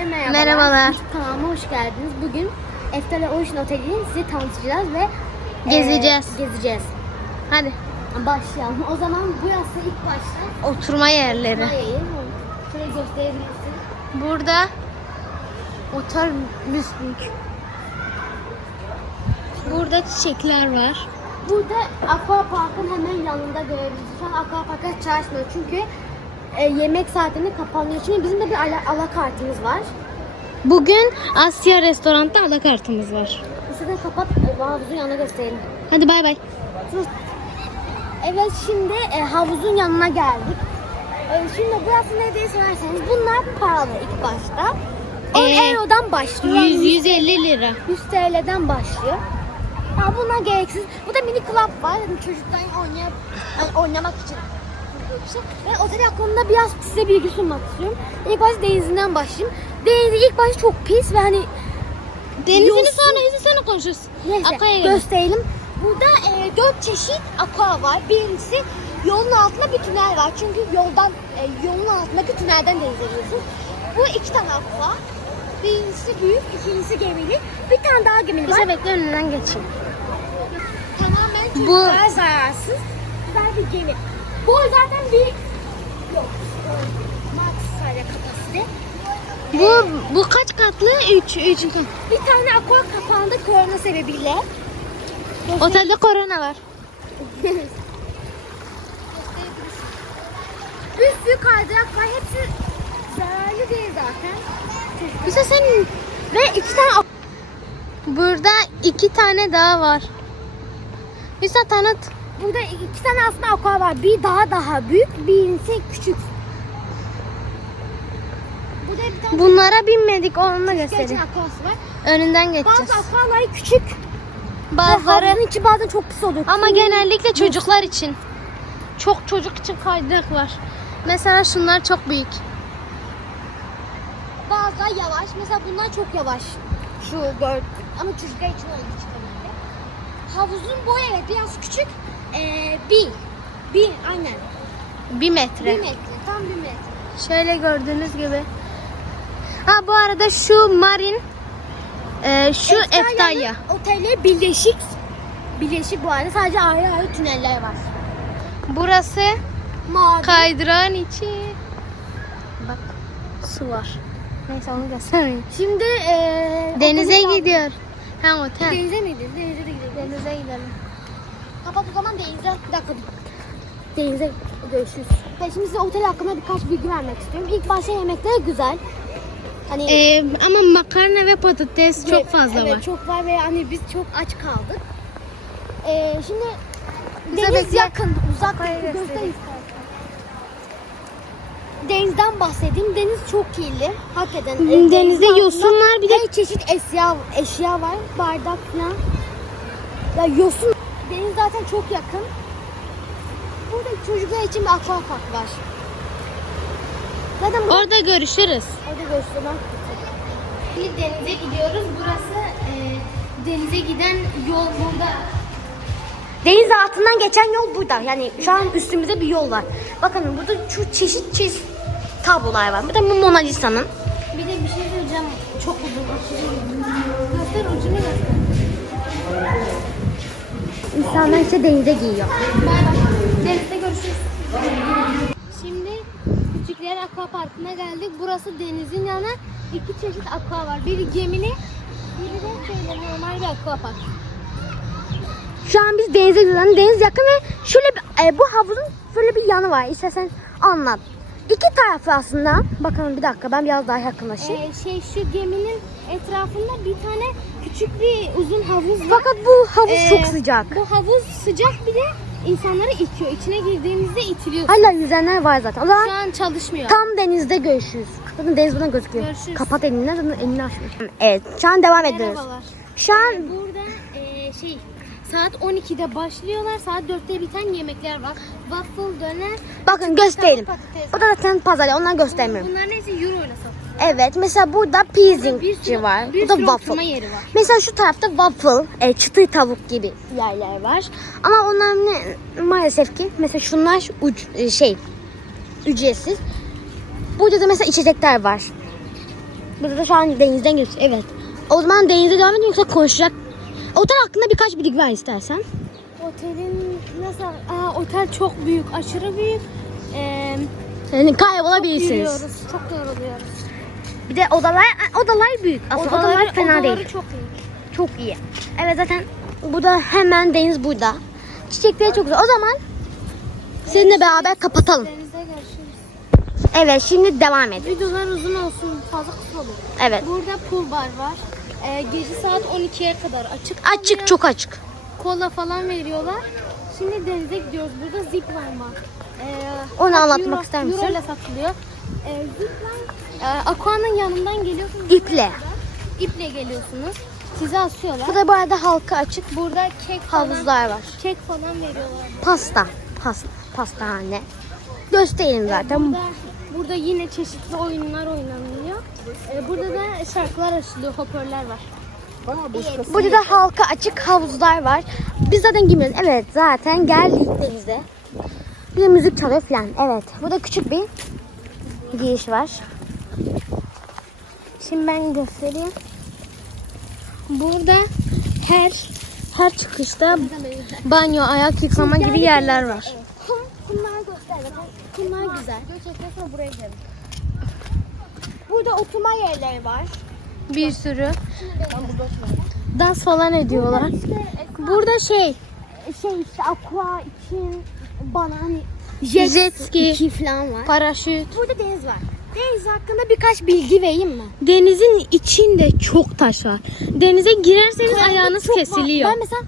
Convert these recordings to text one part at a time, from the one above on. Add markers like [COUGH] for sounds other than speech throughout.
Herkese merhabalar. Merhabalar. Kanalıma hoş geldiniz. Bugün Eftel Ocean Oteli'ni size tanıtacağız ve Gezeceğiz. e, gezeceğiz. Hadi. Başlayalım. O zaman burası ilk başta Oturma yerleri. Şöyle gösterebilirsin. Burada otel büyük. Burada çiçekler var. Burada Aqua Park'ın hemen yanında görebilirsiniz. Şu an Aqua Park'a çalışmıyor çünkü e, yemek saatinde kapanıyor. Çünkü bizim de bir ala, alakartımız var. Bugün Asya restoranda alakartımız var. İstersen kapat, e, havuzun yanına gösterelim. Hadi bay bay. Evet şimdi e, havuzun yanına geldik. E, şimdi burası ne diye sorarseniz bunlar paralı ilk başta. 10 Ee, Euro'dan başlıyor. 100 150 lira. 100 TL'den başlıyor. Ha bunlar gereksiz. Bu da mini club var. Yani çocukların oynayıp, yani oynamak için şey. Ve otel hakkında biraz size bilgi sunmak istiyorum. İlk başta denizinden başlayayım. Denizi ilk başta çok pis ve hani Denizini Yosun- sonra yüzü sonra konuşuruz. Neyse Akaya gösterelim. Burada e, dört çeşit aqua var. Birincisi yolun altında bir tünel var. Çünkü yoldan e, yolun altındaki tünelden denize giriyorsun. Bu iki tane aqua. Birincisi büyük, ikincisi gemili. Bir tane daha gemili var. Bize bekle önünden geçeyim. Tamamen Bu- çocuklara zararsız. Güzel bir gemi. Bu zaten bir yok. Max sadece kapasite. Bu bu kaç katlı? 3 3 kat. Bir tane aqua kapandı korona sebebiyle. Otelde korona var. [LAUGHS] Bir sürü kaydırak var. Hepsi zararlı değil zaten. Bize sen Ve iki tane burada iki tane daha var. Bize tanıt. Burada iki tane aslında aqua var. Bir daha daha büyük, birincisi küçük. Burada bir tane Bunlara binmedik göstereyim. aquası var. Önünden geçeceğiz. Bazı aquaları küçük. Bazıları Havuzun içi bazen çok pis oluyor. ama Kum- genellikle çocuklar için. Çok çocuk için kaydırak var. Mesela şunlar çok büyük. Bazıları yavaş. Mesela bunlar çok yavaş. Şu gör ama çocuklar için olduğu için ki. Havuzun boyu evet biraz küçük. Ee, bir. Bir aynen. Bir metre. Bir metre. Tam bir metre. Şöyle gördüğünüz gibi. Ha bu arada şu marin e, şu Eftalya. Oteli birleşik. Birleşik bu arada. Sadece ayrı ayrı tüneller var. Burası Mavi. kaydırağın içi. Bak su var. Neyse onu göstermeyeyim. Şimdi ee, Denize gidiyor. Ha otel. Denize mi gidiyoruz? Denize de gidelim. Denize gidelim. Kapat o zaman denize. Bir dakika. Denize görüşürüz. Ben şimdi size otel hakkında birkaç bilgi vermek istiyorum. İlk başta yemekler güzel. Hani Ee, ama makarna ve patates çok Evet, fazla evet, var. çok var ve hani biz çok aç kaldık. Ee, şimdi Bize deniz bekle. yakın, uzak Kafayı göstereyim. Denizden bahsedeyim. Deniz çok kirli. Hakikaten. Ee, denizin denizde altında yosun var, bir de- her çeşit eşya, eşya var. Bardak falan. Ya yosun. Deniz zaten çok yakın. Burada çocuklar için bir aquapark var. Zaten burada Orada görüşürüz. orada gösterilen Şimdi denize gidiyoruz. Burası e, denize giden yol burada. Deniz altından geçen yol burada. Yani şu an üstümüzde bir yol var. Bakın burada şu çeşit çeşit tablolar var. Bu da Mona Lisa'nın. Bir de bir şey söyleyeceğim. Çok uzun. aşırı uzun. Göster ucunu göster. İnsanlar işte denize giyiyor. Denizde görüşürüz. Şimdi Küçükler Aqua Parkı'na geldik. Burası denizin yanı. İki çeşit aqua var. Biri gemili, biri de şöyle normal bir aqua park. Şu an biz denize gidiyoruz. Deniz yakın ve şöyle bir, e, bu havuzun şöyle bir yanı var. İstersen anlat. İki tarafı aslında. Bakın bir dakika ben biraz daha yakınlaşayım. Ee, şey şu geminin etrafında bir tane küçük bir uzun havuz var. Fakat bu havuz Ee, çok sıcak. Bu havuz sıcak bir de insanları itiyor. İçine girdiğinizde itiliyor. Hala yüzenler var zaten. O zaman Şu an çalışmıyor. Tam denizde görüşürüz. Bakın deniz buradan gözüküyor. Görüşürüz. Kapat elini. Zaten elini açmış. Evet. Şu an devam ediyoruz. Merhabalar. Şu an Burada e, şey saat 12'de başlıyorlar. Saat 4'te biten yemekler var. Waffle, döner. bakın gösterelim. Bu da zaten pazar. Onları göstermiyorum. Bunlar neyse euro ile satılıyor. Evet. Mesela burada peasingci var. Bir Bu da sürü waffle. yeri var. Mesela şu tarafta waffle, e, çıtır tavuk gibi yerler var. Ama onlar ne, maalesef ki mesela şunlar uc, e, şey ücretsiz. Burada da mesela içecekler var. Burada da şu an denizden geçiyor. Evet. O zaman denize devam edelim yoksa konuşacak. Otel hakkında birkaç bilgi ver istersen. Otelin nasıl? Aa, otel çok büyük, aşırı büyük. Ee, Yani kaybolabilirsiniz. yürüyoruz, çok yoruluyoruz. Bir de odalar odalar büyük. Aslında odalar fena odaları değil. çok iyi. Çok iyi. Evet zaten bu da hemen deniz burada. Çiçekleri çok güzel. O zaman seninle beraber kapatalım. Denizde görüşürüz. Evet şimdi devam edelim. Videolar uzun olsun, fazla kısa olur. Evet. Burada pool bar var. Ee, gece saat 12'ye kadar açık. Açık kalıyor. çok açık. Kola falan veriyorlar. Şimdi denize gidiyoruz. Burada zipline var. Ee, Onu kaç anlatmak euro- ister misin? Euro ile satılıyor. Ee, zipline aqua'nın yanından geliyorsunuz. İple. İple geliyorsunuz. Sizi asıyorlar. Bu da bu arada halka açık. Burada kek falan, Havuzlar var. kek falan veriyorlar. Pasta. Pasta. Pastane. Göstereyim zaten. Burada, burada yine çeşitli oyunlar oynanıyor. Ee, burada da şarkılar açılıyor, hoparlör var. Burada da halka açık havuzlar var. Biz zaten girmiyoruz. Evet zaten geldik denize. Bir de müzik çalıyor falan. Evet. Burada küçük bir giriş var. Şimdi ben göstereyim. Burada her her çıkışta banyo, ayak yıkama gibi yerler var. Kumlar göster. Kumlar güzel. Göçekten buraya gelin. Burada oturma yerleri var. Bir sürü dans falan ediyorlar. Burada şey şey işte aqua için bana hani jet, ski, falan var. paraşüt. Burada deniz var. Deniz hakkında birkaç bilgi vereyim mi? Denizin içinde çok taş var. Denize girerseniz Kayalık ayağınız çok var. kesiliyor. Ben mesela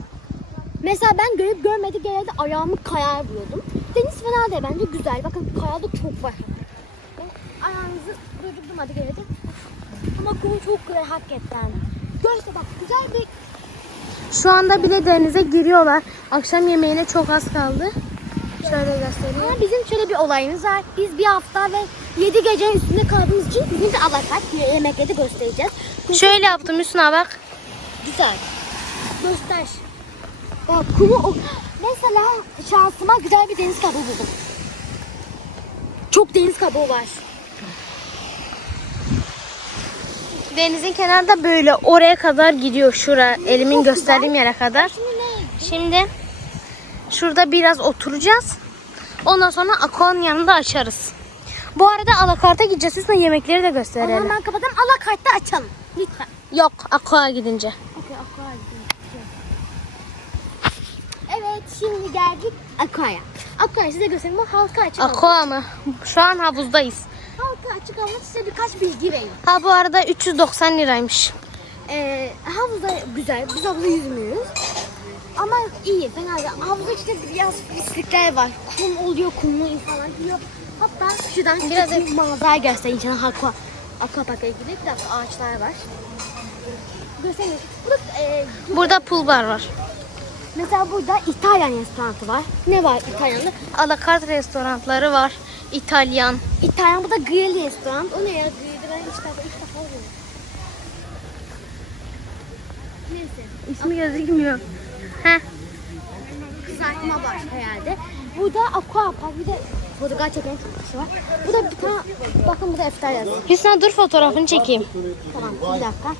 mesela ben görüp görmedik genelde ayağımı kayar vuruyordum. Deniz fena değil bence güzel. Bakın kayalık çok var. Ayağınızı durdurdum hadi gelelim. Ama kum çok güzel hakikaten. Görse bak güzel bir Şu anda bile denize giriyorlar. Akşam yemeğine çok az kaldı. Şöyle göstereyim. Ama bizim şöyle bir olayımız var. Biz bir hafta ve 7 gece üstünde kaldığımız için bugün de alakat yemekleri göstereceğiz. Şöyle yaptım üstüne bak. Güzel. Göster. Bak kumu o... Mesela şansıma güzel bir deniz kabuğu buldum. Çok deniz kabuğu var. Denizin kenarında böyle oraya kadar gidiyor şura elimin Çok gösterdiğim yere kadar. Şimdi şurada biraz oturacağız. Ondan sonra akon yanında açarız. Bu arada alakarta gideceğiz. Size yemekleri de O gösterelim. zaman ben kapatalım. Alakart'ta açalım. Lütfen. Yok aqua gidince. Okey Evet şimdi geldik aqua'ya. Aqua'ya size göstereyim. Bu halka açık. Aqua mı? Şu an havuzdayız. Halka açık havuz size birkaç bilgi vereyim. Ha bu arada 390 liraymış. Ee, havuzda güzel. Biz havuzda yüzmüyoruz. Ama iyi, fena değil. Havuzda işte biraz pislikler var. Kum oluyor, kumlu insanlar giriyor. Hatta şuradan biraz bir manzara göstereyim sana aqua. Aqua parka ilgili biraz ağaçlar var. Göstereyim. Burada, e, Burada pul bar var. mesela burada İtalyan restoranı var. Ne var İtalyan'da? Alakart restoranları var. İtalyan. İtalyan burada grill restoran. O ne ya grill'de ben hiç defa ilk defa görüyorum. Neyse. İsmi gözükmüyor. Heh. kızartma var herhalde. Burada aqua park bir de çeken çok kişi var. Bu da bir tane bakın burada iftar yazıyor. Hüsnü dur fotoğrafını çekeyim. Tamam bir dakika.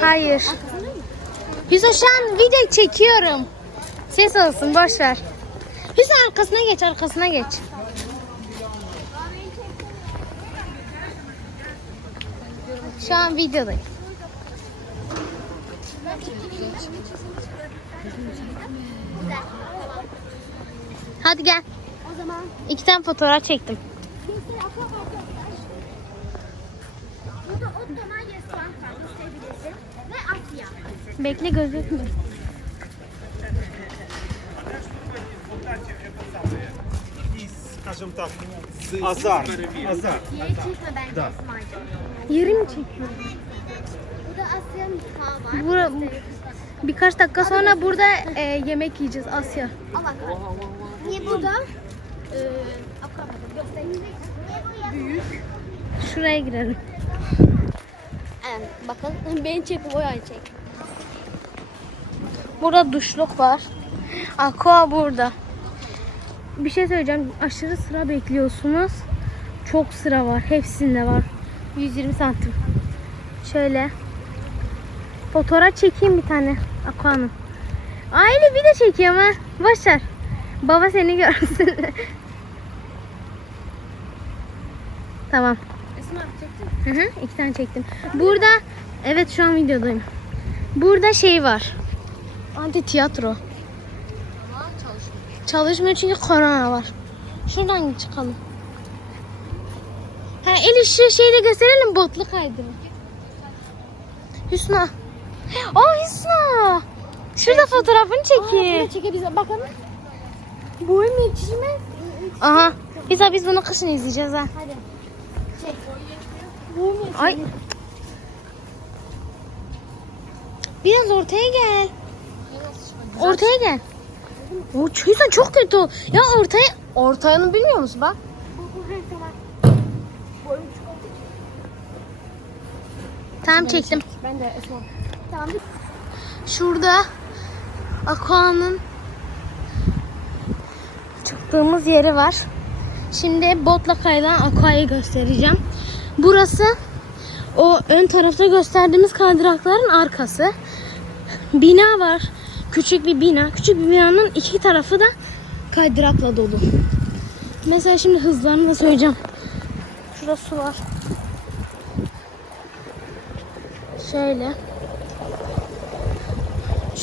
Hayır. Hüsnü şu an video çekiyorum. Ses olsun boş ver. Hüsnü arkasına geç arkasına geç. Şu an videodayım. Hadi gel. O zaman İki tane fotoğraf çektim. gençler aqua park yaptılar. Burada Ottoman restoran var gösterebilirsin. Ve Asya. Bekle gözükmüyor. І, скажімо так, азарт. азарт. Yeri çekme bence Da. İsmail'cim. Yeri mi çekiyor? Burada Asya mutfağı var. Bura- Gösterebilirsin. Birkaç dakika sonra burada e, yemek yiyeceğiz Asya. Allah Niye burada? Ee. Büyük. Şuraya girelim. Evet, bakın [LAUGHS] beni çek, boy çek. Burada duşluk var. Aqua burada. bir şey söyleyeceğim. Aşırı sıra bekliyorsunuz. Çok sıra var. Hepsinde var. 120 santim. Şöyle. Fotoğraf çekeyim bir tane. Aqua'nın. Aile bir de çekiyorum ha. Boş ver. Baba seni görsün. [LAUGHS] tamam. Hı hı, iki tane çektim. Burada evet şu an videodayım. Burada şey var. Anti tiyatro. Çalışmıyor çünkü korona var. Şuradan çıkalım. Ha el işi şeyi de gösterelim botlu kaydırı. Hüsna. Aa Hüsna. Şurada fotoğrafını çekeyim. Bunu çekebiliriz. Bakalım. Boyum yetişmez. Aha. Biz biz bunu kışın izleyeceğiz ha. Hadi. Çek. Yetişmez. Ay. Biraz ortaya gel. Ortaya gel. O Hüsna çok kötü. Ya ortaya ortayanı bilmiyor musun bak? Tamam çektim. Ben de Esma. Şurada Aqua'nın çıktığımız yeri var. Şimdi botla kayılan Aqua'yı göstereceğim. Burası o ön tarafta gösterdiğimiz kaydırakların arkası. Bina var. Küçük bir bina. Küçük bir binanın iki tarafı da kaydırakla dolu. Mesela şimdi hızlarını da söyleyeceğim. Şurada su var. Şöyle.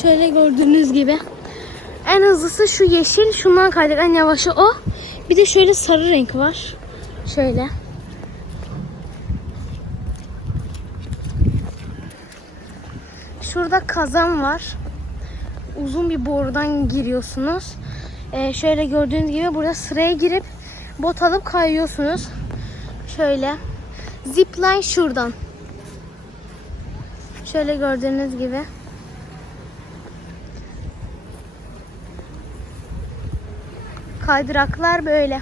Şöyle gördüğünüz gibi. En hızlısı şu yeşil. Şundan kaydık. En yavaşı o. Bir de şöyle sarı renk var. Şöyle. Şurada kazan var. Uzun bir borudan giriyorsunuz. Ee, şöyle gördüğünüz gibi burada sıraya girip bot alıp kayıyorsunuz. Şöyle. Zipline şuradan. Şöyle gördüğünüz gibi. Kaydıraklar böyle.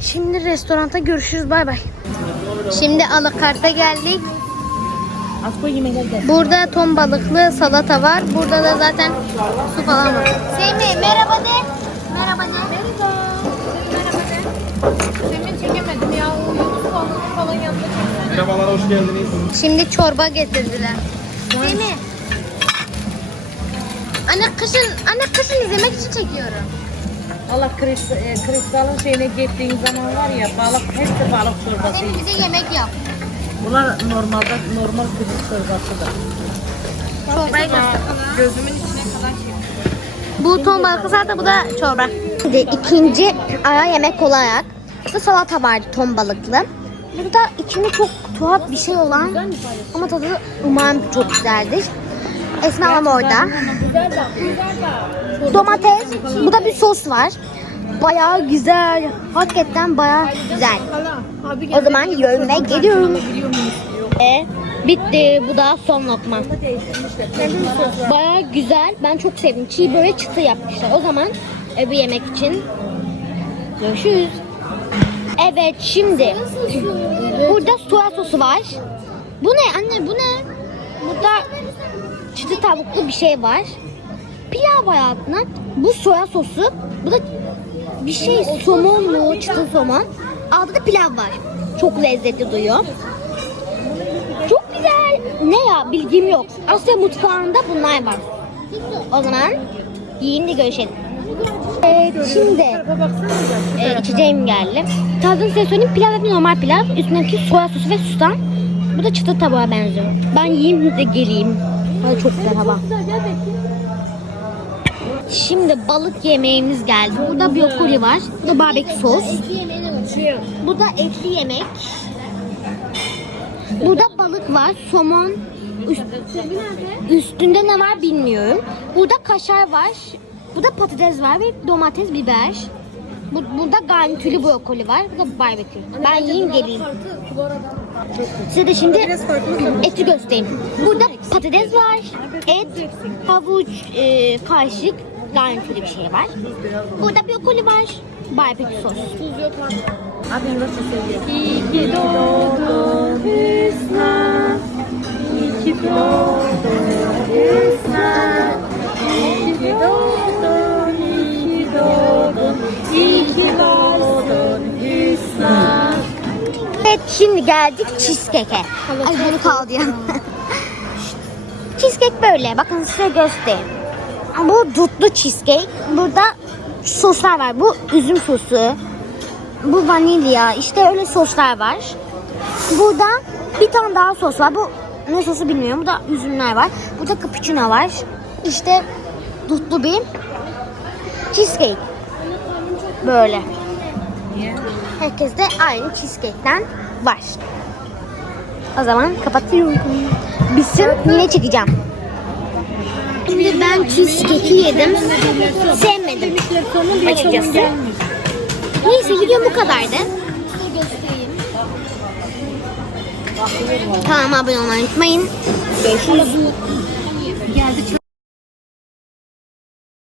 Şimdi restoranta görüşürüz. Bay bay. Şimdi alakarta geldik. Burada ton balıklı salata var. Burada da zaten su falan var. Semih merhaba de. Merhaba de. Demin çekemedim ya. Yunus falan yanında çeksene. Merhabalar, hoş geldiniz. Şimdi çorba getirdiler. Semih. Anne kışın, anne kışın izlemek için çekiyorum. Allah kristal, e, kristalın şeyine gittiğin zaman var ya balık hepsi balık çorbası. Semih bize yemek yap. Bunlar normalde normal kristal çorbasıdır. Çorbayı göster. Gözümün içine kadar şey. Bu ton balıklı salata, bu da çorba. Şimdi ikinci ara yemek olarak burada salata vardı ton balıklı. Burada içinde çok tuhaf bir şey olan ama tadı umarım çok güzeldir. Esma ablam orada. Domates, bu da bir sos var. Bayağı güzel. Hakikaten bayağı güzel. O zaman yoruma geliyorum. E, bitti. Bu da son lokma. Bayağı güzel. Ben çok sevdim. Çiğ böyle çıtı yapmışlar. O zaman öbür yemek için görüşürüz. Evet şimdi burada soya sosu var. Bu ne anne bu ne? Burada çıtı tavuklu bir şey var. Pilav var altına. Bu soya sosu. Bu da bir şey somon mu? Çıtı somon. Altta da pilav var. Çok lezzetli duyuyor. Çok güzel. Ne ya bilgim yok. Asya mutfağında bunlar var. O zaman yiyin de görüşelim. Evet şimdi e, içeceğim geldi. Tadını size söyleyeyim. Pilav ve normal pilav. Üstündeki soya sosu ve susam. Bu da çıtır tabağa benziyor. Ben yiyeyim de geleyim. Hadi çok güzel hava. Şimdi balık yemeğimiz geldi. Burada brokoli var. Burada barbekü sos. Burada ekşi yemek. Burada balık var. Somon. Üst- üstünde ne var bilmiyorum. Burada kaşar var. Burada patates var ve domates, biber. Bu, burada garnitürlü brokoli var. Burada barbekü. Ben yiyeyim geleyim. Size de şimdi eti göstereyim. Burada patates var, et, havuç, e, kaşık, garnitürlü bir şey var. Burada brokoli var, barbekü sos. Abi nasıl seviyor? İyi ki doğdun Hüsna. İyi ki doğdun Hüsna. İyi ki doğdun, Evet şimdi geldik cheesecake'e. Ay bunu kaldı ya. [LAUGHS] cheesecake böyle. Bakın size göstereyim. Bu dutlu cheesecake. Burada soslar var. Bu üzüm sosu. Bu vanilya. İşte öyle soslar var. Burada bir tane daha sos var. Bu ne sosu bilmiyorum. Burada üzümler var. Burada cappuccino var. İşte dutlu bir cheesecake. Böyle. Herkes de aynı cheesecake'ten var. O zaman kapatıyorum. Bitsin yine çekeceğim. Şimdi ben cheesecake'i yedim. Sevmedim. Açıkçası. Neyse video bu kadardı. Kanalıma abone olmayı unutmayın. Görüşürüz.